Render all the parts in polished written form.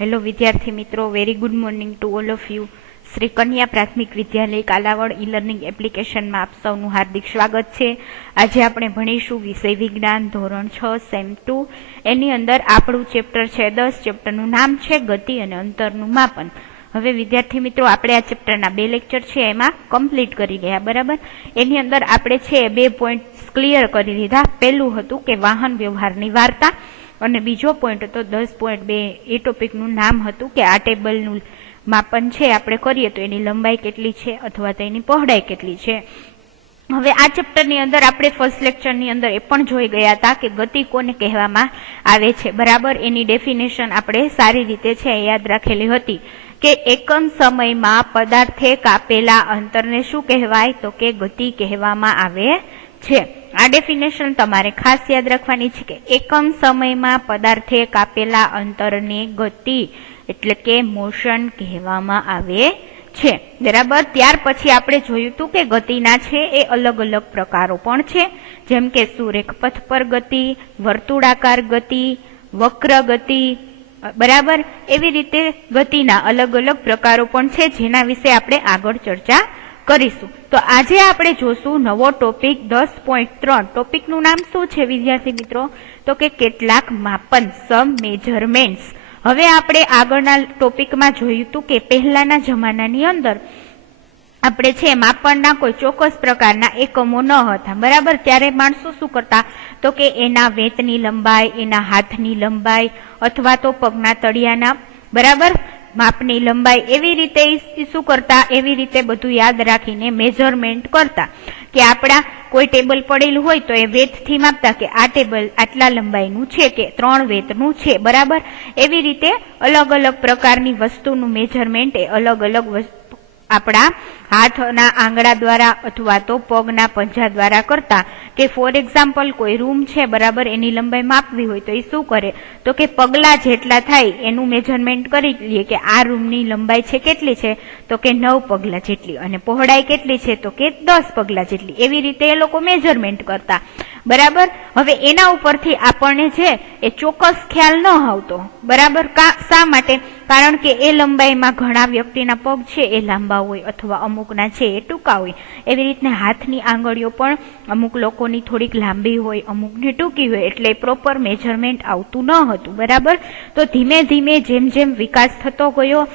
Hello વિદ્યાર્થી મિત્રો, very good morning to all of you. Shri કન્યા પ્રાથમિક વિદ્યાલય કાલાવડ ઈ લર્નિંગ એપ્લિકેશનમાં આપ સૌનું હાર્દિક સ્વાગત છે. આજે આપણે ભણીશું વિષય વિજ્ઞાન ધોરણ 6 સેમ 2. એની અંદર આપણું ચેપ્ટર છે 10. ચેપ્ટરનું નામ છે ગતિ અને અંતરનું માપન. હવે વિદ્યાર્થી મિત્રો, આપણે આ ચેપ્ટરના 2 લેક્ચર છે એમાં કમ્પ્લીટ કરી ગયા, બરાબર. એની અંદર આપણે છે 2 પોઈન્ટ ક્લિયર કરી લીધા. પહેલું હતું કે વાહન વ્યવહારની વાર્તા, અને બીજો પોઈન્ટ હતો 10.2. એ ટોપિકનું નામ હતું કે આ ટેબલનું માપન છે આપણે કરીએ તો એની લંબાઈ કેટલી છે અથવા તો એની પહોળાઈ કેટલી છે. હવે આ ચેપ્ટરની અંદર આપણે ફર્સ્ટ લેક્ચરની અંદર એ પણ જોઈ ગયા હતા કે ગતિ કોને કહેવામાં આવે છે, બરાબર. એની ડેફિનેશન આપણે સારી રીતે છે યાદ રાખેલી હતી કે એકમ સમયમાં પદાર્થે કાપેલા અંતરને શું કહેવાય, તો કે ગતિ કહેવામાં આવે છે. આ ડેફિનેશન તમારે ખાસ યાદ રાખવાની છે કે એકમ સમયમાં પદાર્થે કાપેલા અંતરને ગતિ એટલે કે મોશન કહેવામાં આવે છે, બરાબર. ત્યાર પછી આપણે જોયું હતું કે ગતિના છે એ અલગ અલગ પ્રકારો પણ છે, જેમ કે સુરેખ પથ પર ગતિ, વર્તુળાકાર ગતિ, વક્ર ગતિ, બરાબર. એવી રીતે ગતિના અલગ અલગ પ્રકારો પણ છે, જેના વિશે આપણે આગળ ચર્ચા કરીશું. તો આજે આપણે જોશું નવો ટોપિક 10.3. ટોપિકનું નામ શું છે વિદ્યાર્થી મિત્રો, તો કે કેટલાક માપન, સમ મેજરમેન્ટ્સ. હવે આપણે આગળના ટોપિકમાં જોયું હતું કે પહેલાના જમાનાની અંદર આપણે છે માપનના કોઈ ચોક્કસ પ્રકારના એકમો ન હતા, બરાબર. ત્યારે માણસો શું કરતા, તો કે એના વેતની લંબાઈ, એના હાથની લંબાઈ અથવા તો પગના તળિયાના, બરાબર, માપની લંબાઈ, એવી રીતે શું કરતા, એવી રીતે બધું યાદ રાખીને મેજરમેન્ટ કરતા કે આપણા કોઈ ટેબલ પડેલું હોય તો એ વેતથી માપતા કે આ ટેબલ આટલા લંબાઈનું છે કે 3 વેતનું છે, બરાબર. એવી રીતે અલગ અલગ પ્રકારની વસ્તુનું મેજરમેન્ટ એ અલગ અલગ આપણા હાથના આંગળા દ્વારા અથવા તો પગના પંજા દ્વારા કરતા. કે ફોર એક્ઝામ્પલ કોઈ રૂમ છે, બરાબર, એની લંબાઈ માપવી હોય તો એ શું કરે, તો કે પગલા જેટલા થાય એનું મેજરમેન્ટ કરી લઈએ કે આ રૂમની લંબાઈ છે કેટલી છે, તો કે 9 પગલા જેટલી, અને પહોળાઈ કેટલી છે, તો કે 10 પગલા જેટલી. એવી રીતે એ લોકો મેજરમેન્ટ કરતા, બરાબર. હવે એના ઉપરથી આપણને છે એ ચોક્કસ ખ્યાલ ન આવતો, બરાબર. શા માટે? કારણ કે એ લંબાઈમાં ઘણા વ્યક્તિના પગ છે એ લાંબા હોય અથવા અમુકના છે એ ટૂંકા હોય. એવી રીતના હાથની આંગળીઓ પણ અમુક લોકોની થોડીક લાંબી હોય, અમુકની ટૂંકી હોય, એટલે પ્રોપર મેજરમેન્ટ આવતું ન હતું, બરાબર. તો ધીમે ધીમે જેમ જેમ વિકાસ થતો ગયો,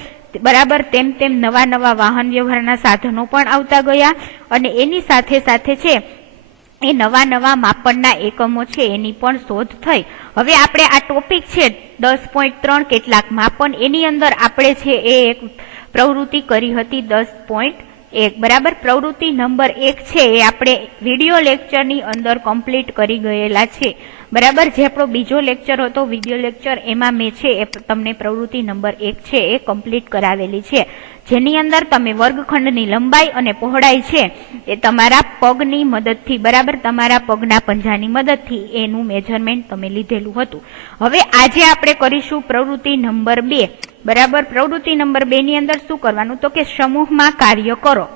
બરાબર, તેમ તેમ નવા નવા વાહન વ્યવહારના સાધનો પણ આવતા ગયા, અને એની સાથે સાથે છે એ નવા નવા માપનના એકમો છે એની પણ શોધ થઈ. હવે આપણે આ ટોપિક છે 10.3 કેટલાક માપન, એની અંદર આપણે છે એ એક પ્રવૃત્તિ કરી હતી 10.1, બરાબર. પ્રવૃત્તિ નંબર 1 છે એ આપણે વિડીયો લેક્ચરની અંદર કમ્પ્લીટ કરી ગયેલા છે, બરાબર. જે આપણો બીજો લેક્ચર હતો વિડીયો લેક્ચર, એમાં મેં છે એ તમને પ્રવૃત્તિ નંબર 1 છે એ કમ્પ્લીટ કરાવેલી છે, જેની અંદર તમે વર્ગખંડની લંબાઈ અને પહોળાઈ છે એ તમારા પગની મદદથી, બરાબર, તમારા પગના પંજાની મદદથી એનું મેજરમેન્ટ તમે લીધેલું હતું. હવે આજે આપણે કરીશું પ્રવૃત્તિ નંબર 2, બરાબર. પ્રવૃત્તિ નંબર 2 ની અંદર શું કરવાનું, તો કે સમૂહમાં કાર્ય કરો.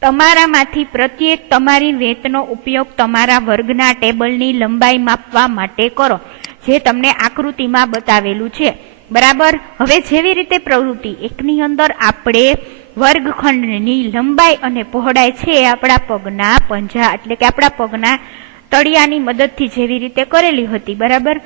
તમારામાંથી પ્રત્યેક તમારી વેતનો ઉપયોગ તમારા વર્ગના ટેબલની લંબાઈ માપવા માટે કરો, જે તમને આકૃતિમાં બતાવેલું છે, બરાબર. હવે જેવી રીતે પ્રવૃત્તિ 1 ની અંદર આપણે વર્ગખંડની લંબાઈ અને પહોળાઈ છે આપણા પગના પંજા એટલે કે આપણા પગના તળિયાની મદદથી જેવી રીતે કરેલી હતી, બરાબર,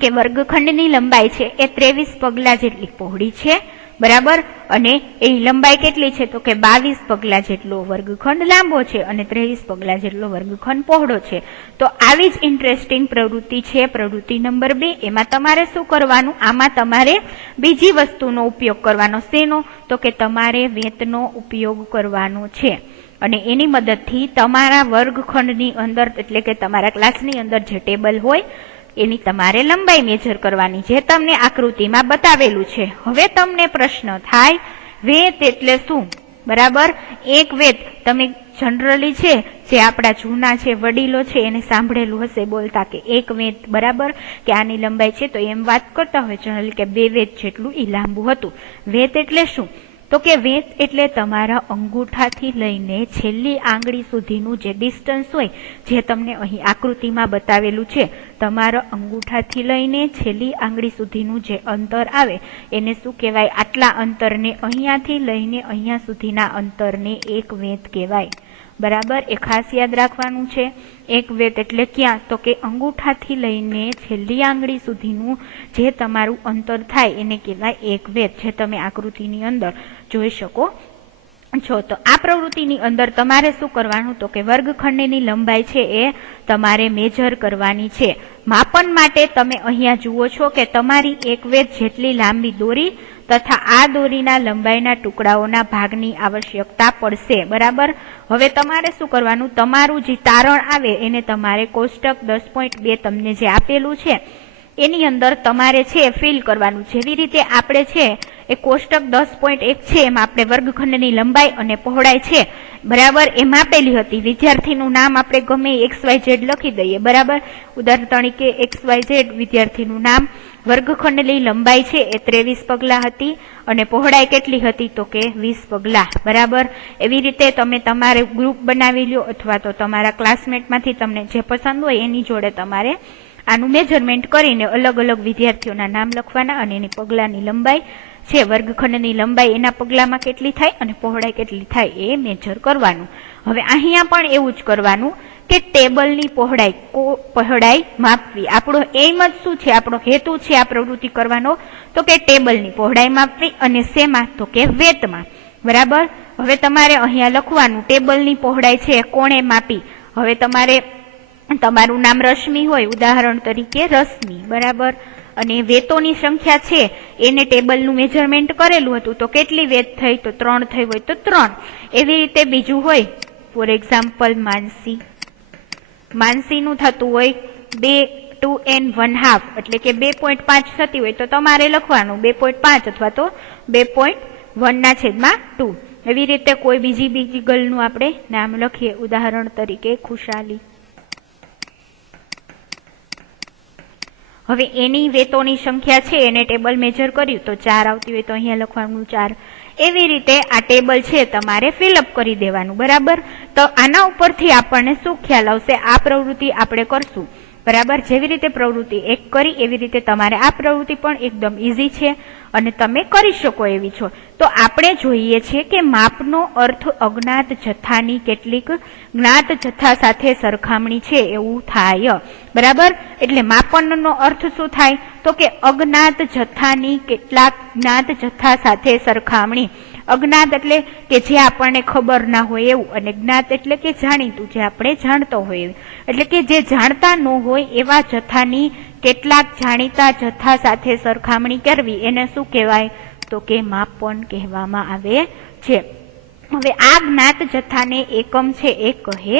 કે વર્ગખંડની લંબાઈ છે એ 23 પગલા જેટલી પહોળી છે, બરાબર, અને એની લંબાઈ કેટલી છે, તો કે 22 પગલા જેટલો વર્ગખંડ લાંબો છે અને 23 પગલા જેટલો વર્ગખંડ પહોળો છે. તો આવી જ ઇન્ટરેસ્ટિંગ પ્રવૃત્તિ છે પ્રવૃત્તિ નંબર 2. એમાં તમારે શું કરવાનું, આમાં તમારે બીજી વસ્તુનો ઉપયોગ કરવાનો. શેનો, તો કે તમારે વેતનો ઉપયોગ કરવાનો છે, અને એની મદદથી તમારા વર્ગખંડની અંદર એટલે કે તમારા ક્લાસની અંદર જે ટેબલ હોય એની તમારે લંબાઈ મેજર કરવાની, જે તમને આકૃતિમાં બતાવેલું છે. હવે તમને પ્રશ્ન થાય, વેત એટલે શું, બરાબર. એક વેત તમે જનરલી છે જે આપણા જૂના છે વડીલો છે એને સાંભળેલું હશે બોલતા કે એક વેત, બરાબર, કે આની લંબાઈ છે, તો એમ વાત કરતા હોય જનરલી કે 2 વેત જેટલું એ લાંબુ હતું. વેત એટલે શું, તો કે વેત એટલે તમારા અંગૂઠાથી લઈને છેલ્લી આંગળી સુધીનું જે ડિસ્ટન્સ હોય, જે તમને અહીં આકૃતિમાં બતાવેલું છે, તમારા અંગૂઠાથી લઈને છેલ્લી આંગળી સુધીનું જે અંતર આવે એને શું કહેવાય? આટલા અંતરને અહીંયાથી લઈને અહીંયા સુધીના અંતરને એક વેત કહેવાય. બરાબર, એ ખાસ યાદ રાખવાનું છે. એક વેત એટલે ક્યાં? તો કે અંગૂઠાથી લઈને છેલ્લી આંગળી સુધીનું જે તમારું અંતર થાય એને કહેવાય એક વેત, જે તમે આકૃતિની અંદર જોઈ શકો છો. તો આ પ્રવૃત્તિની અંદર તમારે શું કરવાનું? તો કે વર્ગખંડની લંબાઈ છે એ તમારે મેજર કરવાની છે. માપન માટે તમે અહીંયા જુઓ છો કે તમારી એક વેત જેટલી લાંબી દોરી તથા આ દોરીના લંબાઈના ટુકડાઓના ભાગની આવશ્યકતા પડશે. બરાબર, હવે તમારે શું કરવાનું? તમારું જે તારણ આવે એને તમારે કોષ્ટક 10.2 તમને જે આપેલું છે એની અંદર તમારે છે ફિલ કરવાનું. જેવી રીતે આપણે છે એ કોષ્ટક 10.1 છે એમાં આપણે વર્ગખંડની લંબાઈ અને પહોળાઈ છે, બરાબર, એ માપેલી હતી. વિદ્યાર્થીનું નામ આપણે ગમે XYZ લખી દઈએ. બરાબર, ઉદાહરણ તરીકે XYZ વિદ્યાર્થીનું નામ. વર્ગખંડની લંબાઈ છે એ 23 પગલા હતી અને પહોળાઈ કેટલી હતી? તો કે 20 પગલા. બરાબર, એવી રીતે તમે તમારે ગ્રુપ બનાવી લો અથવા તો તમારા ક્લાસમેટમાંથી તમને જે પસંદ હોય એની જોડે તમારે આનું મેજરમેન્ટ કરીને અલગ અલગ વિદ્યાર્થીઓના નામ લખવાના અને એની પગલાની લંબાઈ છે, વર્ગખંડની લંબાઈ એના પગલામાં કેટલી થાય અને પહોળાઈ કેટલી થાય એ મેજર કરવાનું. હવે અહીંયા પણ એવું જ કરવાનું કે ટેબલની પહોળાઈ માપવી. આપણો એમ જ શું છે, આપણો હેતુ છે આ પ્રવૃત્તિ કરવાનો? તો કે ટેબલની પહોળાઈ માપવી અને શેમાં? તો કે વેતમાં. બરાબર, હવે તમારે અહીંયા લખવાનું ટેબલની પહોળાઈ છે કોણે માપી? હવે તમારે તમારું નામ રશ્મિ હોય, ઉદાહરણ તરીકે રશ્મિ. બરાબર, અને વેતોની સંખ્યા છે એને ટેબલનું મેજરમેન્ટ કરેલું હતું તો કેટલી વેત થઈ? તો 3 થઈ હોય તો 3. એવી રીતે બીજું હોય, ફોર એક્ઝામ્પલ માનસીનું થતું હોય 2 and 1/2 એટલે કે 2.5 થતી હોય તો તમારે લખવાનું 2.5 અથવા તો 2.1/2. એવી રીતે કોઈ બીજી ગર્લનું આપણે નામ લખીએ, ઉદાહરણ તરીકે ખુશાલી. હવે એની વેતોની સંખ્યા છે એને ટેબલ મેજર કર્યું તો 4 આવતી હોય તો અહીંયા લખવાનું 4. એવી રીતે આ ટેબલ છે તમારે ફિલઅપ કરી દેવાનું. બરાબર, તો આના ઉપરથી આપણને શું ખ્યાલ આવશે? આ પ્રવૃત્તિ આપણે કરશું. બરાબર, જેવી રીતે પ્રવૃત્તિ 1 કરી એવી રીતે તમારે આ પ્રવૃત્તિ પણ એકદમ ઈઝી છે અને તમે કરી શકો એવી છો. તો આપણે જોઈએ છીએ કે માપનો અર્થ અજ્ઞાત જથ્થાની કેટલીક જ્ઞાત જથ્થા સાથે સરખામણી છે એવું થાય. બરાબર, એટલે માપનનો અર્થ શું થાય? તો કે અજ્ઞાત જથ્થાની કેટલાક જ્ઞાત જથ્થા સાથે સરખામણી. અજ્ઞાત એટલે કે જે આપણને ખબર ના હોય એવું, અને જ્ઞાત એટલે કે જાણીતું, જે આપણે જાણતો હોય. એટલે કે જે જાણતા ન હોય એવા જથ્થાની કેટલાક જાણીતા જથ્થા સાથે સરખામણી કરવી એને શું કહેવાય? તો કે માપન કહેવામાં આવે છે. હવે આ જ્ઞાત જથ્થાને એકમ છે એ કહે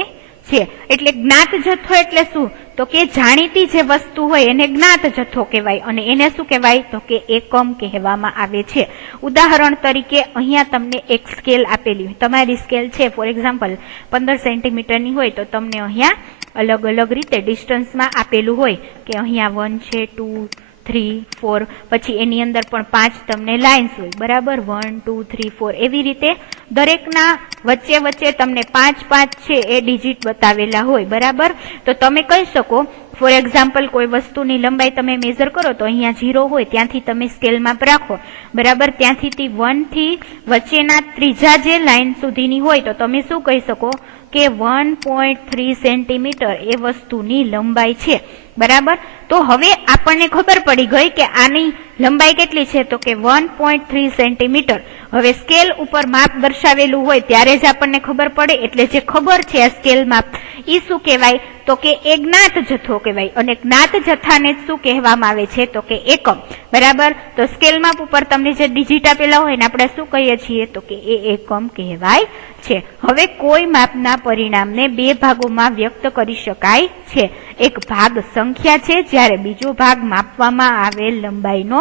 છે. એટલે જ્ઞાત જથ્થો એટલે શું? તો કે જાણીતી જે વસ્તુ હોય એને જ્ઞાત જથ્થો કહેવાય અને એને શું કહેવાય? તો કે એકમ કહેવામાં આવે છે. ઉદાહરણ તરીકે અહીંયા તમને એક સ્કેલ આપેલી હોય, તમારી સ્કેલ છે ફોર એક્ઝામ્પલ 15 સેન્ટીમીટરની હોય તો તમને અહીંયા અલગ અલગ રીતે ડિસ્ટન્સમાં આપેલું હોય કે અહીંયા 1 છે, 2, 3, 4, પછી એની અંદર પણ 5 તમને લાઇન્સ હોય. બરાબર, 1, 2, 3, 4 એવી રીતે દરેકના વચ્ચે તમને 5 છે એ ડિજિટ બતાવેલા હોય. બરાબર, તો તમે કહી શકો ફોર એક્ઝામ્પલ કોઈ વસ્તુની લંબાઈ તમે મેઝર કરો તો અહીંયા 0 હોય ત્યાંથી તમે સ્કેલ માપ રાખો. બરાબર, ત્યાંથી 1 થી વચ્ચેના ત્રીજા જે લાઇન સુધીની હોય તો તમે શું કહી શકો કે 1.3 સેન્ટીમીટર એ વસ્તુની લંબાઈ છે. બરાબર, તો હવે આપણને ખબર પડી ગઈ કે આની લંબાઈ કેટલી છે? તો કે 1.3 સેન્ટીમીટર. હવે સ્કેલ ઉપર માપ દર્શાવેલું હોય ત્યારે જ આપણને ખબર પડે. એટલે જે ખબર છે આ સ્કેલ માપ એ શું કહેવાય? તો કે એ જ્ઞાત જથ્થો કહેવાય. અને જ્ઞાત જથ્થાને શું કહેવામાં આવે છે? તો કે એકમ. બરાબર, તો સ્કેલ માપ ઉપર તમને જે ડિજિટ આપેલા હોય ને આપણે શું કહીએ છીએ? તો કે એ એકમ કહેવાય છે. હવે કોઈ માપના પરિણામને 2 ભાગોમાં વ્યક્ત કરી શકાય છે. એક ભાગ સંખ્યા છે જ્યારે બીજો ભાગ માપવામાં આવેલ લંબાઈનો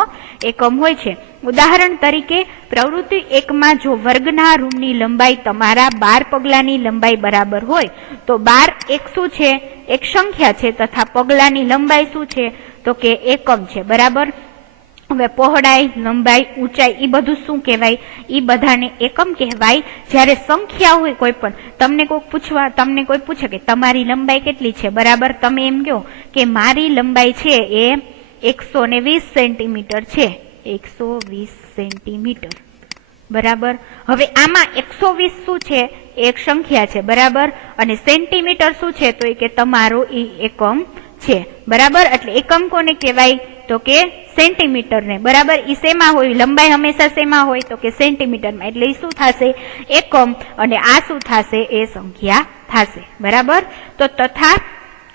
એકમ હોય છે. ઉદાહરણ તરીકે પ્રવૃત્તિ 1માં જો વર્ગના રૂમની લંબાઈ તમારા 12 પગલાની લંબાઈ બરાબર હોય તો 12 એક શું છે? એક સંખ્યા છે તથા પગલાની લંબાઈ શું છે? તો કે એકમ છે. બરાબર, હવે પહોળાઈ, લંબાઈ, ઊંચાઈ એ બધું શું કહેવાય? એ બધાને એકમ કહેવાય. જ્યારે સંખ્યા હોય કોઈ પણ, તમને કોઈ પૂછે કે તમારી લંબાઈ કેટલી છે, બરાબર, તમે એમ કહો કે મારી લંબાઈ છે એ 120 સેન્ટીમીટર છે, 120 સેન્ટીમીટર, બરાબર. હવે આમાં 120 શું છે? એક સંખ્યા છે, બરાબર, અને સેન્ટીમીટર શું છે? તો એ કે તમારો એ એકમ છે, બરાબર. એટલે એકમ કોને કહેવાય? તો કે સેન્ટીમીટર ને, બરાબર. ઈ શેમાં હોય? લંબાઈ હંમેશા શેમાં હોય? તો કે સેન્ટીમીટરમાં. એટલે ઈ શું થશે? એકમ. અને આ શું થશે? એ સંખ્યા થશે, બરાબર. તો તથા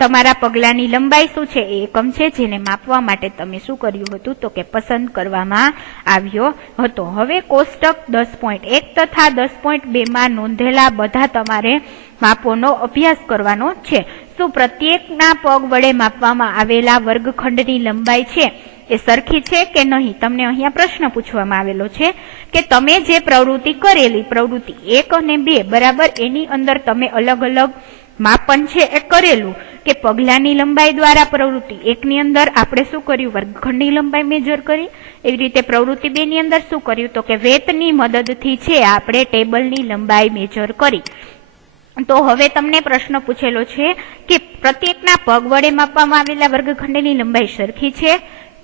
તમારા પગલાની લંબાઈ શું છે? એ એકમ છે, જેને માપવા માટે તમે શું કર્યું હતું? તો કે પસંદ કરવામાં આવ્યો હતો. હવે કોષ્ટક 10.1 તથા 10.2 માં નોંધેલા બધા તમારે માપોનો અભ્યાસ કરવાનો છે. શું પ્રત્યેકના પગ વડે માપવામાં આવેલા વર્ગખંડની લંબાઈ છે એ સરખી છે કે નહીં? તમને અહીંયા પ્રશ્ન પૂછવામાં આવેલો છે કે તમે જે પ્રવૃત્તિ કરેલી, પ્રવૃત્તિ 1 અને 2, બરાબર, એની અંદર તમે અલગ અલગ માપન છે એ કરેલું કે પગલાની લંબાઈ દ્વારા પ્રવૃત્તિ 1 ની અંદર આપણે શું કર્યું? વર્ગખંડની લંબાઈ મેજર કરી. એવી રીતે પ્રવૃત્તિ 2 ની અંદર શું કર્યું? તો કે વેતની મદદથી છે આપણે ટેબલની લંબાઈ મેજર કરી. તો હવે તમને પ્રશ્ન પૂછેલો છે કે પ્રત્યેકના પગ વડે માપવામાં આવેલા વર્ગખંડની લંબાઈ સરખી છે?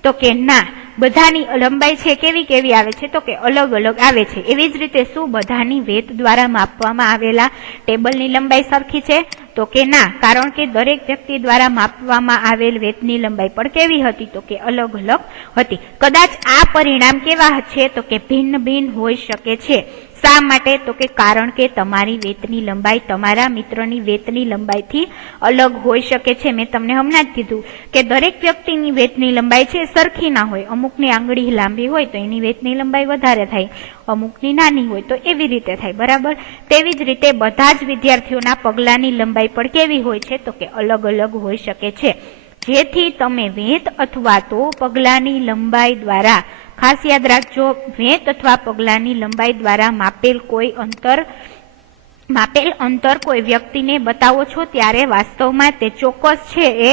તો કે ના, બધાની લંબાઈ છે કેવી કેવી આવે છે? તો કે અલગ અલગ આવે છે. એવી જ રીતે શું બધાની વેત દ્વારા માપવામાં આવેલા ટેબલની લંબાઈ સરખી છે? તો કે ના, કારણ કે દરેક વ્યક્તિ દ્વારા માપવામાં આવેલ વેતની લંબાઈ પણ કેવી હતી? તો કે અલગ અલગ હતી. કદાચ આ પરિણામ કેવા છે? તો કે ભિન્ન ભિન્ન હોઈ શકે છે. શા માટે? તો કે કારણ કે તમારી વેતની લંબાઈ તમારા મિત્રની વેતની લંબાઈથી અલગ હોઈ શકે છે. મેં તમને હમણાં જ કીધું કે દરેક વ્યક્તિની વેતની લંબાઈ છે સરખી ના હોય. અમુકની આંગળી લાંબી હોય તો એની વેતની લંબાઈ વધારે થાય, અમુકની નાની હોય તો એવી રીતે થાય, બરાબર. તેવી જ રીતે બધા જ વિદ્યાર્થીઓના પગલાની લંબાઈ પણ કેવી હોય છે? તો કે અલગ અલગ હોઈ શકે છે. જેથી તમે વેત અથવા તો પગલાની લંબાઈ દ્વારા, ખાસ યાદ રાખજો, વેત અથવા પગલાની લંબાઈ દ્વારા માપેલ અંતર કોઈ વ્યક્તિને બતાવો છો ત્યારે વાસ્તવમાં તે ચોક્કસ છે એ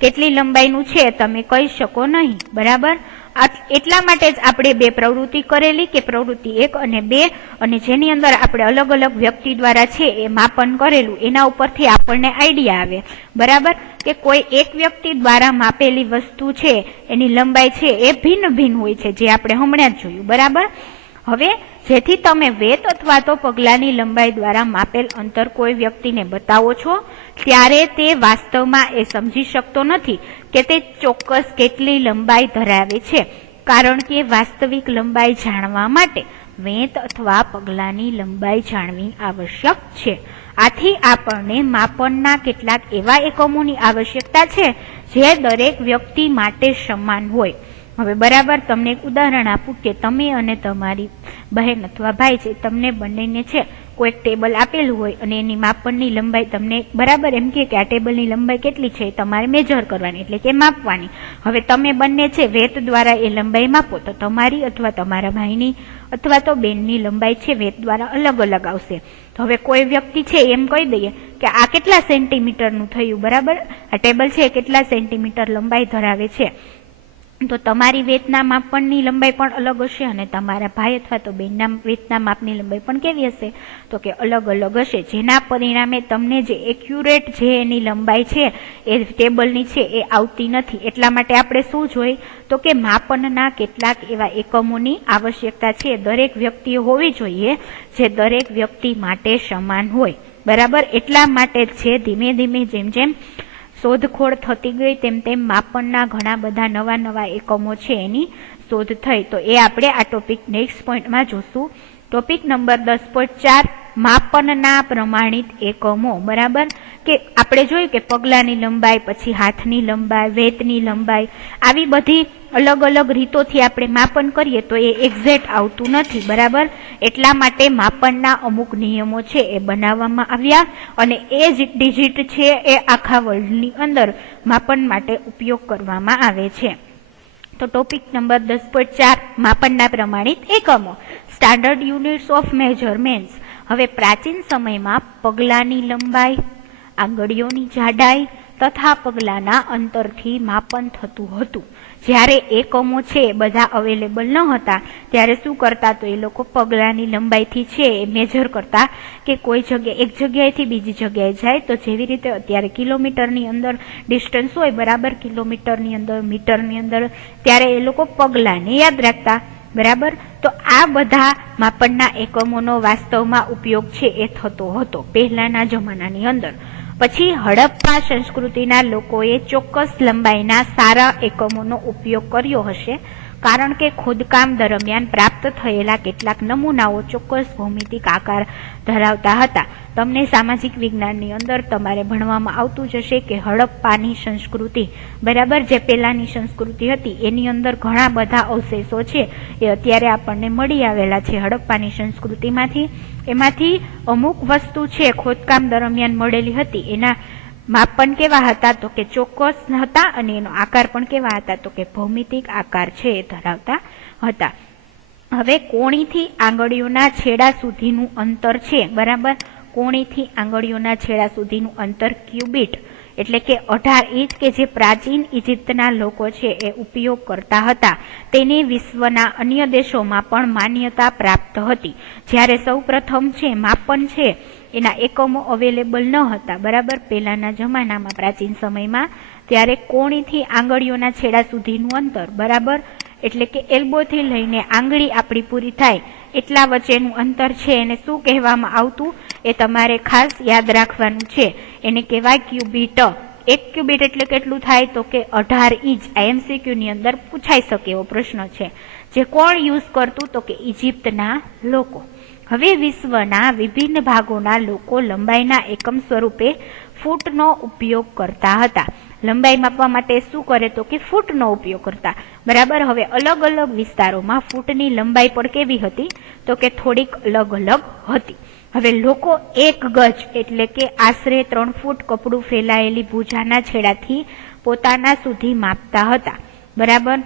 કેટલી લંબાઈનું છે તમે કહી શકો નહીં, બરાબર. એટલા માટે જ આપણે બે પ્રવૃત્તિ કરેલી કે પ્રવૃત્તિ 1 અને 2, અને જેની અંદર આપણે અલગ અલગ વ્યક્તિ દ્વારા છે એ માપન કરેલું, એના ઉપરથી આપણને આઈડિયા આવે, બરાબર, કે કોઈ એક વ્યક્તિ દ્વારા માપેલી વસ્તુ છે એની લંબાઈ છે એ ભિન્ન ભિન્ન હોય છે, જે આપણે હમણાં જ જોયું, બરાબર. હવે જેથી તમે વેત અથવા તો પગલાની લંબાઈ દ્વારા માપેલ અંતર કોઈ વ્યક્તિને બતાવો છો ત્યારે તે વાસ્તવમાં એ સમજી શકતો નથી કે તે ચોક્કસ કેટલી લંબાઈ ધરાવે છે, કારણ કે વાસ્તવિક લંબાઈ જાણવા માટે વેત અથવા પગલાની લંબાઈ જાણવી આવશ્યક છે. આથી આપણને માપનના કેટલાક એવા એકમોની આવશ્યકતા છે જે દરેક વ્યક્તિ માટે સમાન હોય. હવે બરાબર, તમને એક ઉદાહરણ આપું કે તમે અને તમારી બહેન અથવા ભાઈ છે, તમને બંનેને છે કોઈક ટેબલ આપેલું હોય અને એની માપનની લંબાઈ તમને બરાબર એમ કે આ ટેબલની લંબાઈ કેટલી છે તમારે મેજર કરવાની, એટલે કે માપવાની. હવે તમે બંને છે વેત દ્વારા એ લંબાઈ માપો તો તમારી અથવા તમારા ભાઈની અથવા તો બેનની લંબાઈ છે વેત દ્વારા અલગ અલગ આવશે. તો હવે કોઈ વ્યક્તિ છે એમ કહી દઈએ કે આ કેટલા સેન્ટીમીટરનું થયું, બરાબર, આ ટેબલ છે કેટલા સેન્ટીમીટર લંબાઈ ધરાવે છે, તો તમારી વેતના માપનની લંબાઈ પણ અલગ હશે અને તમારા ભાઈ અથવા તો બેનના વેતના માપની લંબાઈ પણ કેવી હશે? તો કે અલગ અલગ હશે. જેના પરિણામે તમને જે એક્યુરેટ જે એની લંબાઈ છે એ ટેબલની છે એ આવતી નથી. એટલા માટે આપણે શું જોઈએ? તો કે માપનના કેટલાક એવા એકમોની આવશ્યકતા છે દરેક વ્યક્તિએ હોવી જોઈએ જે દરેક વ્યક્તિ માટે સમાન હોય, બરાબર. એટલા માટે છે ધીમે ધીમે જેમ જેમ શોધખોળ થતી ગઈ તેમ તેમ માપનના ઘણા બધા નવા નવા એકમો છે એની શોધ થઈ. તો એ આપણે આ ટોપિક નેક્સ્ટ પોઈન્ટમાં જોશું. ટોપિક નંબર 10.4 માપનના પ્રમાણિત એકમો, બરાબર, કે આપણે જોયું કે પગલાની લંબાઈ, પછી હાથની લંબાઈ, વેતની લંબાઈ, આવી બધી અલગ અલગ રીતોથી આપણે માપન કરીએ તો એ એક્ઝેક્ટ આવતું નથી, બરાબર. એટલા માટે માપનના અમુક નિયમો છે એ બનાવવામાં આવ્યા અને એ જ ડિજિટ છે એ આખા વર્લ્ડની અંદર માપન માટે ઉપયોગ કરવામાં આવે છે. તો ટોપિક નંબર 10.4 માપનના પ્રમાણિત એકમો, સ્ટાન્ડર્ડ યુનિટ્સ ઓફ મેજરમેન્ટ્સ. હવે પ્રાચીન સમયમાં પગલાની લંબાઈ, આંગળીઓની જાડાઈ, તથા પગલાના અંતરથી માપન થતું હતું. જ્યારે એકમો છે બધા અવેલેબલ ન હતા ત્યારે શું કરતા, તો એ લોકો પગલાની લંબાઈથી છે એ મેજર કરતા કે કોઈ જગ્યાએ એક જગ્યાએથી બીજી જગ્યાએ જાય તો જેવી રીતે અત્યારે કિલોમીટરની અંદર ડિસ્ટન્સ હોય બરાબર, કિલોમીટરની અંદર, મીટરની અંદર, ત્યારે એ લોકો પગલાને યાદ રાખતા બરાબર. તો આ બધા માપનના એકમોનો વાસ્તવમાં ઉપયોગ છે એ થતો હતો પહેલાના જમાનાની અંદર. પછી હડપ્પા સંસ્કૃતિના લોકોએ ચોક્કસ લંબાઈના સારા એકમોનો ઉપયોગ કર્યો હશે, કારણ કે ખોદકામ દરમિયાન પ્રાપ્ત થયેલા કેટલાક નમૂનાઓ ચોક્કસ ભૌમિતિક આકાર ધરાવતા હતા. તમને સામાજિક વિજ્ઞાનની અંદર તમારે ભણવામાં આવતું જ હશે કે હડપ્પાની સંસ્કૃતિ બરાબર, જે પહેલાની સંસ્કૃતિ હતી એની અંદર ઘણા બધા અવશેષો છે એ અત્યારે આપણને મળી આવેલા છે હડપ્પાની સંસ્કૃતિમાંથી. એમાંથી અમુક વસ્તુ છે ખોદકામ દરમિયાન મળેલી હતી, એના માપન કેવા હતા તો કે ચોક્કસ હતા અને એનો આકાર પણ કેવા હતા તો કે ભૌમિતિક આકાર છે એ ધરાવતા હતા. હવે કોણીથી આંગળીઓના છેડા સુધીનું અંતર છે બરાબર, કોણીથી આંગળીઓના છેડા સુધીનું અંતર ક્યુબિટ એટલે કે 18 ઇંચ કે જે પ્રાચીન ઇજિપ્તના લોકો છે એ ઉપયોગ કરતા હતા, તેને વિશ્વના અન્ય દેશોમાં પણ માન્યતા પ્રાપ્ત હતી. જ્યારે સૌ પ્રથમ છે માપન છે એના એકમો અવેલેબલ ન હતા બરાબર પહેલાના જમાનામાં, પ્રાચીન સમયમાં, ત્યારે કોણીથી આંગળીઓના છેડા સુધીનું અંતર બરાબર, એટલે કે એલ્બોથી લઈને આંગળી આપણી પૂરી થાય એટલા વચ્ચેનું અંતર છે એને શું કહેવામાં આવતું એ તમારે ખાસ યાદ રાખવાનું છે. એને કહેવાય ક્યુબિટ. 1 ક્યુબિટ એટલે કેટલું થાય તો કે 18 ઇંચ. IMCQ ની અંદર પૂછાઈ શકે એવો પ્રશ્ન છે. જે કોણ યુઝ કરતું તો કે ઇજિપ્તના લોકો. હવે વિશ્વના વિભિન્ન ભાગોના લોકો લંબાઈના એકમ સ્વરૂપે ફૂટનો ઉપયોગ કરતા હતા. લંબાઈ માપવા માટે શું કરે તો કે ફૂટનો ઉપયોગ કરતા બરાબર. હવે અલગ અલગ વિસ્તારોમાં ફૂટની લંબાઈ પણ કેવી હતી તો કે થોડીક અલગ અલગ હતી. હવે લોકો 1 ગજ એટલે કે આશરે 3 ફૂટ કપડું ફેલાયેલી ભુજાના છેડાથી પોતાના સુધી માપતા હતા બરાબર.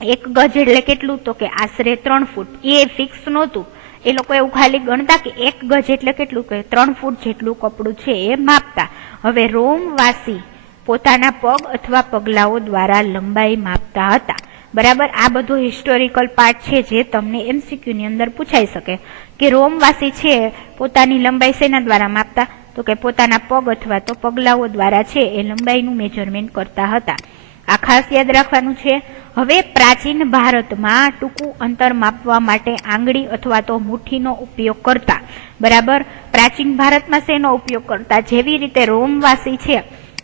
1 ગજ એટલે કેટલું તો કે આશરે 3 ફૂટ. એ ફિક્સ નહોતું, એ લોકો એવું ખાલી ગણતા કે 1 ગજ એટલે કેટલું કે 3 ફૂટ જેટલું કપડું છે એ માપતા. હવે રોમવાસી પોતાના પગ અથવા પગલાઓ દ્વારા લંબાઈ માપતા હતા બરાબર. આ બધો હિસ્ટોરિકલ પાર્ટ છે જે તમને MCQ ની અંદર પૂછાઈ શકે કે રોમવાસી છે પોતાની લંબાઈ શેના દ્વારા માપતા તો કે પોતાના પગ અથવા તો પગલાઓ દ્વારા છે એ લંબાઈનું મેજરમેન્ટ કરતા હતા. આ ખાસ યાદ રાખવાનું છે. હવે પ્રાચીન ભારતમાં ટૂંકું અંતર માપવા માટે આંગળી અથવા તો મુઠ્ઠીનો ઉપયોગ કરતા બરાબર. પ્રાચીન ભારતમાં શેનો ઉપયોગ કરતા, જેવી રીતે રોમવાસી છે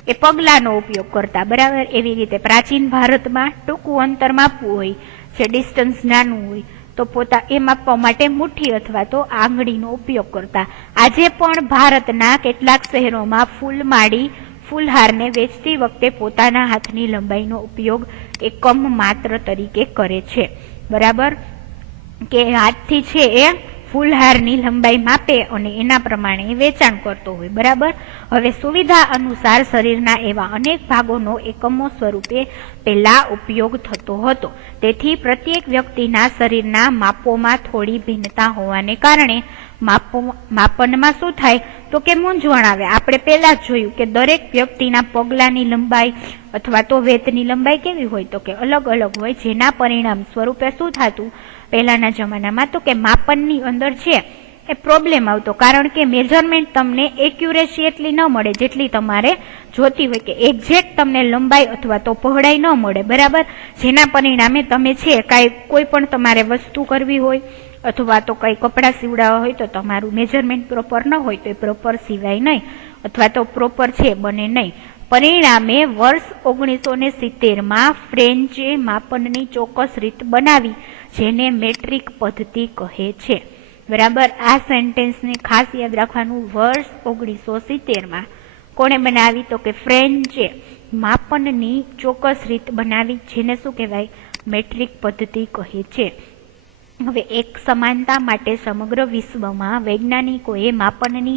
એ પગલાનો ઉપયોગ કરતા બરાબર, એવી રીતે પ્રાચીન ભારતમાં ટૂંકું અંતર માપવું હોય, જે ડિસ્ટન્સ નાનું હોય તો એ માપવા માટે મુઠ્ઠી અથવા તો આંગળીનો ઉપયોગ કરતા. આજે પણ ભારતના કેટલાક શહેરોમાં ફૂલમાળી ફૂલહારને વેચતી વખતે પોતાના હાથની લંબાઈનો ઉપયોગ એકમ માત્ર તરીકે કરે છે બરાબર, કે હાથથી છે એ ફૂલહારની લંબાઈ માપે અને એના પ્રમાણે વેચાણ કરતો હોય બરાબર. હવે સુવિધા અનુસાર શરીરના એવા અનેક ભાગોનો એકમો સ્વરૂપે પહેલા ઉપયોગ થતો હતો. તેથી પ્રત્યેક વ્યક્તિના શરીરના માપોમાં થોડી ભિન્નતા હોવાને કારણે માપનમાં શું થાય તો કે મૂંઝવણ આવે. આપણે પહેલા જ જોયું કે દરેક વ્યક્તિના પગલાની લંબાઈ અથવા તો વેતની લંબાઈ કેવી હોય તો કે અલગ અલગ હોય, જેના પરિણામ સ્વરૂપે શું થતું પહેલાના જમાનામાં તો કે માપનની અંદર છે એ પ્રોબ્લેમ આવતો, કારણ કે મેજરમેન્ટ તમને એક્યુરેસી એટલી ન મળે જેટલી તમારે જોતી હોય, કે એક્ઝેક્ટ તમને લંબાઈ અથવા તો પહોળાઈ ન મળે બરાબર. જેના પરિણામે તમે છે કોઈ પણ તમારે વસ્તુ કરવી હોય અથવા તો કઈ કપડાં સીવડાવવા હોય તો તમારું મેજરમેન્ટ પ્રોપર ન હોય તો એ પ્રોપર સિવાય નહીં અથવા તો પ્રોપર છે બને નહીં. પરિણામે વર્ષ 1970માં ફ્રેન્ચે માપનની ચોક્કસ રીત બનાવી જેને મેટ્રિક પદ્ધતિ કહે છે બરાબર. આ સેન્ટેન્સને ખાસ યાદ રાખવાનું. વર્ષ 1970માં કોણે બનાવી તો કે ફ્રેન્ચે માપનની ચોક્કસ રીત બનાવી જેને શું કહેવાય મેટ્રિક પદ્ધતિ કહે છે. હવે એક સમાનતા માટે સમગ્ર વિશ્વમાં વૈજ્ઞાનિકોએ માપનની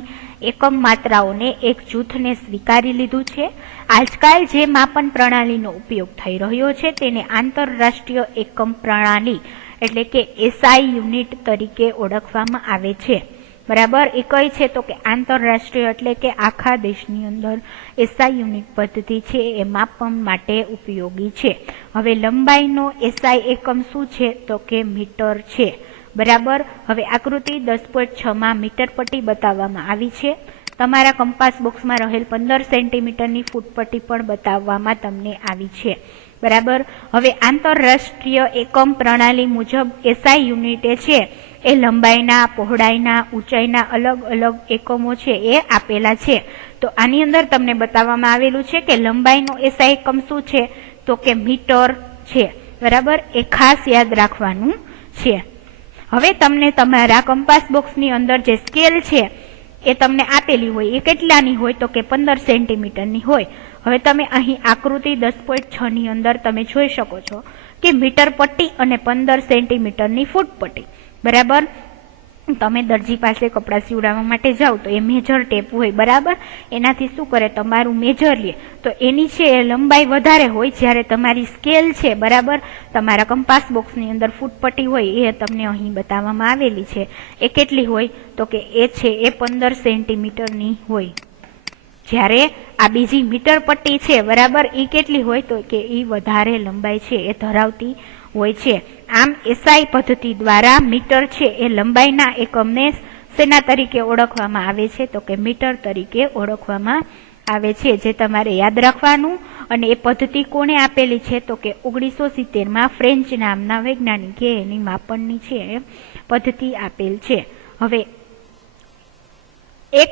એકમ માત્રાઓને એક જૂથને સ્વીકારી લીધું છે. આજકાલ જે માપન પ્રણાલીનો ઉપયોગ થઈ રહ્યો છે તેને આંતરરાષ્ટ્રીય એકમ પ્રણાલી એટલે કે SI યુનિટ તરીકે ઓળખવામાં આવે છે બરાબર. એ કઈ છે તો કે આંતરરાષ્ટ્રીય એટલે કે આખા દેશની અંદર એસઆઈ યુનિટ પદ્ધતિ છે એ માપન માટે ઉપયોગી છે. હવે લંબાઈનો એસઆઈ એકમ શું છે તો કે મીટર છે. બરાબર. હવે આકૃતિ 10.6 માં મીટર પટ્ટી બતાવવામાં આવી છે. તમારા કંપાસ બોક્સમાં રહેલ 15 સેન્ટીમીટરની ફૂટપટ્ટી પણ બતાવવામાં તમને આવી છે. બરાબર. હવે આંતરરાષ્ટ્રીય એકમ પ્રણાલી મુજબ એસઆઈ યુનિટે છે એ લંબાઈના, પહોળાઈના, ઊંચાઈના અલગ અલગ એકમો છે એ આપેલા છે. તો આની અંદર તમને બતાવવામાં આવેલું છે કે લંબાઈનો એસઆઈ એકમ શું છે તો કે મીટર છે. બરાબર. એ ખાસ યાદ રાખવાનું છે. હવે તમને તમારા કંપાસ બોક્સની અંદર જે સ્કેલ છે એ તમને આપેલી હોય એ કેટલાની હોય તો કે 15 સેન્ટીમીટરની હોય. હવે તમે અહીં આકૃતિ 10.6 ની અંદર તમે જોઈ શકો છો કે મીટર પટ્ટી અને 15 સેન્ટીમીટરની ફૂટ પટ્ટી. બરાબર. તમે દરજી પાસે કપડાં સીવડાવવા માટે જાઓ તો એ મેજર ટેપ હોય. બરાબર. એનાથી શું કરે તમારું મેજર લે તો એની છે એ લંબાઈ વધારે હોય, જ્યારે તમારી સ્કેલ છે બરાબર તમારા કંપાસ બોક્સની અંદર ફૂટપટ્ટી હોય એ તમને અહીં બતાવવામાં આવેલી છે. એ કેટલી હોય તો કે એ છે એ 15 સેન્ટીમીટરની હોય, જ્યારે આ બીજી મીટર પટ્ટી છે બરાબર એ કેટલી હોય તો કે એ વધારે લંબાઈ છે એ ધરાવતી હોય છે. આમ એસઆઈ પદ્ધતિ દ્વારા મીટર છે એ લંબાઈના એકમને શેના તરીકે ઓળખવામાં આવે છે તો કે મીટર તરીકે ઓળખવામાં આવે છે, જે તમારે યાદ રાખવાનું. અને એ પદ્ધતિ કોણે આપેલી છે તો કે 1970 માં ફ્રેન્ચ નામના વૈજ્ઞાનિકે એની માપનની છે પદ્ધતિ આપેલ છે. હવે એક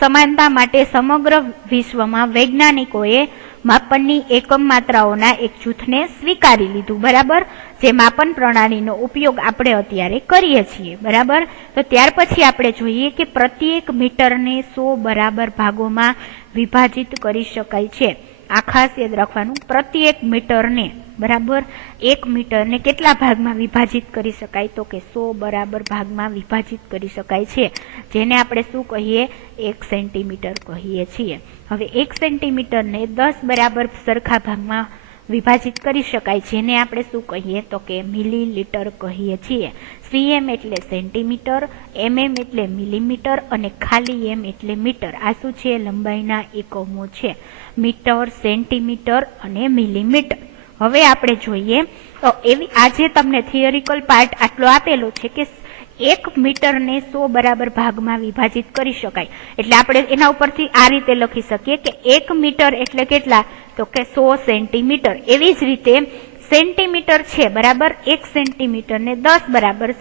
સમાનતા માટે સમગ્ર વિશ્વમાં વૈજ્ઞાનિકોએ માપનની એકમ માત્રાઓના એક જૂથને સ્વીકારી લીધું. બરાબર. જે માપન પ્રણાલીનો ઉપયોગ આપણે અત્યારે કરીએ છીએ. બરાબર. તો ત્યાર પછી આપણે જોઈએ કે પ્રત્યેક મીટરને 100 બરાબર ભાગોમાં વિભાજિત કરી શકાય છે. આ ખાસ યાદ રાખવાનું. પ્રત્યેક મીટરને બરાબર 1 મીટરને કેટલા ભાગમાં વિભાજિત કરી શકાય તો કે 100 બરાબર ભાગમાં વિભાજિત કરી શકાય છે, જેને આપણે શું કહીએ 1 સેન્ટીમીટર કહીએ છીએ. હવે 1 સેન્ટીમીટરને 10 બરાબર સરખા ભાગમાં વિભાજિત કરી શકાય, જેને આપણે શું કહીએ તો કે મિલીલીટર કહીએ છીએ. સીએમ એટલે સેન્ટીમીટર, એમએમ એટલે મિલીમીટર અને ખાલી એમ એટલે મીટર. આ શું છે લંબાઈના એકમો છે, મીટર, સેન્ટીમીટર અને મિલીમીટર. હવે આપણે જોઈએ તો એવી આજે તમને થિયરિકલ પાર્ટ આટલો આપેલો છે કે 1 મીટરને 100 બરાબર ભાગમાં વિભાજિત કરી શકાય. એટલે આપણે એના ઉપરથી આ રીતે લખી શકીએ કે 1 મીટર એટલે કેટલા તો કે 100 સેન્ટીમીટર. એવી જ રીતે સેન્ટીમીટર છે બરાબર 1 સેન્ટીમીટરને 10 બરાબર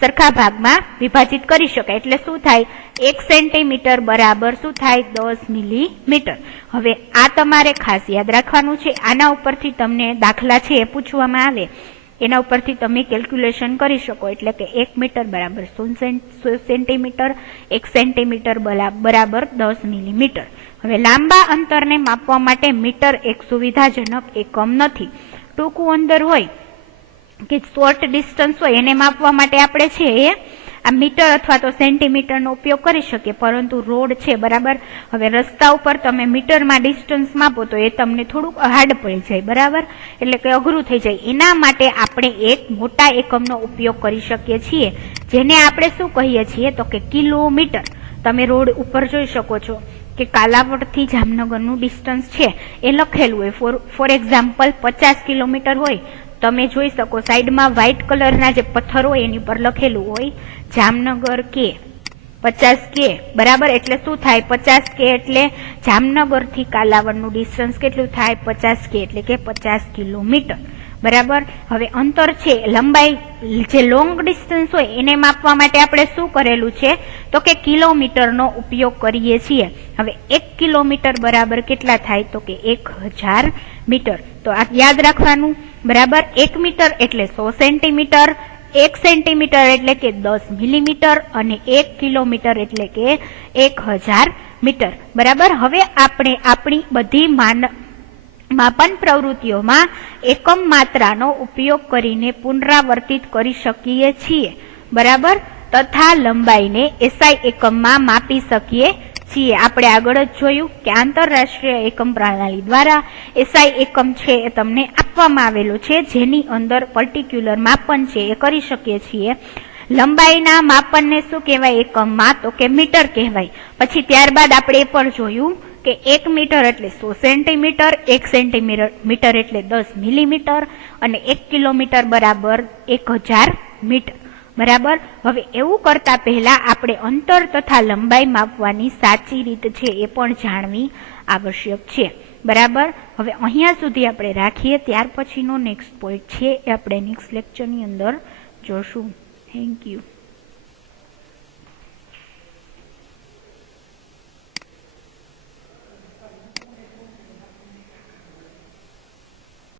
સરખા ભાગમાં વિભાજિત કરી શકાય. એટલે શું થાય 1 સેન્ટીમીટર બરાબર શું થાય 10 મિલીમીટર. હવે આ તમારે ખાસ યાદ રાખવાનું છે. આના ઉપરથી તમને દાખલા છે એ પૂછવામાં આવે એના ઉપરથી તમે કેલ્ક્યુલેશન કરી શકો. એટલે કે 1 મીટર બરાબર 100 સેન્ટીમીટર, 1 સેન્ટીમીટર બરાબર 10 મિલીમીટર. હવે લાંબા અંતરને માપવા માટે મીટર એક સુવિધાજનક એકમ નથી. ટૂંકું અંતર હોય કે શોર્ટ ડિસ્ટન્સ હોય એને માપવા માટે આપણે છે એ આ મીટર અથવા તો સેન્ટીમીટરનો ઉપયોગ કરી શકીએ, પરંતુ રોડ છે બરાબર હવે રસ્તા ઉપર તમે મીટરમાં ડિસ્ટન્સ માપો તો એ તમને થોડુંક હાર્ડ પડી જાય. બરાબર. એટલે કે અઘરું થઈ જાય. એના માટે આપણે એક મોટા એકમનો ઉપયોગ કરી શકીએ છીએ, જેને આપણે શું કહીએ છીએ તો કે કિલોમીટર. તમે રોડ ઉપર જોઈ શકો છો કે કાલાવડથી જામનગરનું ડિસ્ટન્સ છે એ લખેલું હોય. ફોર એક્ઝામ્પલ 50 કિલોમીટર હોય. તમે જોઈ શકો સાઈડમાં વ્હાઇટ કલરના જે પથ્થર હોય એની ઉપર લખેલું હોય જામનગર કે 50 કે. બરાબર. એટલે શું થાય 50 કે એટલે જામનગરથી કાલાવડનું ડિસ્ટન્સ કેટલું થાય 50 કે એટલે કે 50 કિલોમીટર. બરાબર. હવે અંતર છે લંબાઈ જે લોંગ ડિસ્ટન્સ હોય એને માપવા માટે આપણે શું કરેલું છે તો કે કિલોમીટરનો ઉપયોગ કરીએ છીએ. હવે 1 કિલોમીટર બરાબર કેટલા થાય તો કે 1000 મીટર. તો આ યાદ રાખવાનું. બરાબર. 1 મીટર એટલે 100 સેન્ટીમીટર, 1 સેન્ટીમીટર એટલે કે 10 મિલીમીટર અને 1 કિલોમીટર એટલે કે 1000 મીટર. બરાબર. હવે આપણે આપણી બધી માપન પ્રવૃત્તિઓમાં એકમ માત્રાનો ઉપયોગ કરીને પુનરાવર્તિત કરી શકીએ છીએ. બરાબર. તથા લંબાઈને એસઆઈ એકમમાં માપી શકીએ છીએ. આપણે આગળ જ જોયું કે આંતરરાષ્ટ્રીય એકમ પ્રણાલી દ્વારા એસઆઈ એકમ છે એ તમને આપવામાં આવેલો છે, જેની અંદર પર્ટિક્યુલર માપન છે એ કરી શકીએ છીએ. લંબાઈના માપનને શું કહેવાય એકમમાં? તો કે મીટર કહેવાય. પછી ત્યારબાદ આપણે એ પણ જોયું કે 1 મીટર એટલે 100 સેન્ટીમીટર, 1 સેન્ટીમીટર એટલે 10 મિલીમીટર અને 1 કિલોમીટર બરાબર 1000 મીટર. બરાબર. હવે એવું કરતા પહેલા આપણે અંતર તથા લંબાઈ માપવાની સાચી રીત છે એ પણ જાણવી આવશ્યક છે. બરાબર. હવે અહીંયા સુધી આપણે રાખીએ, ત્યાર પછીનો નેક્સ્ટ પોઈન્ટ છે એ આપણે નેક્સ્ટ લેક્ચરની અંદર જોશું. Thank you.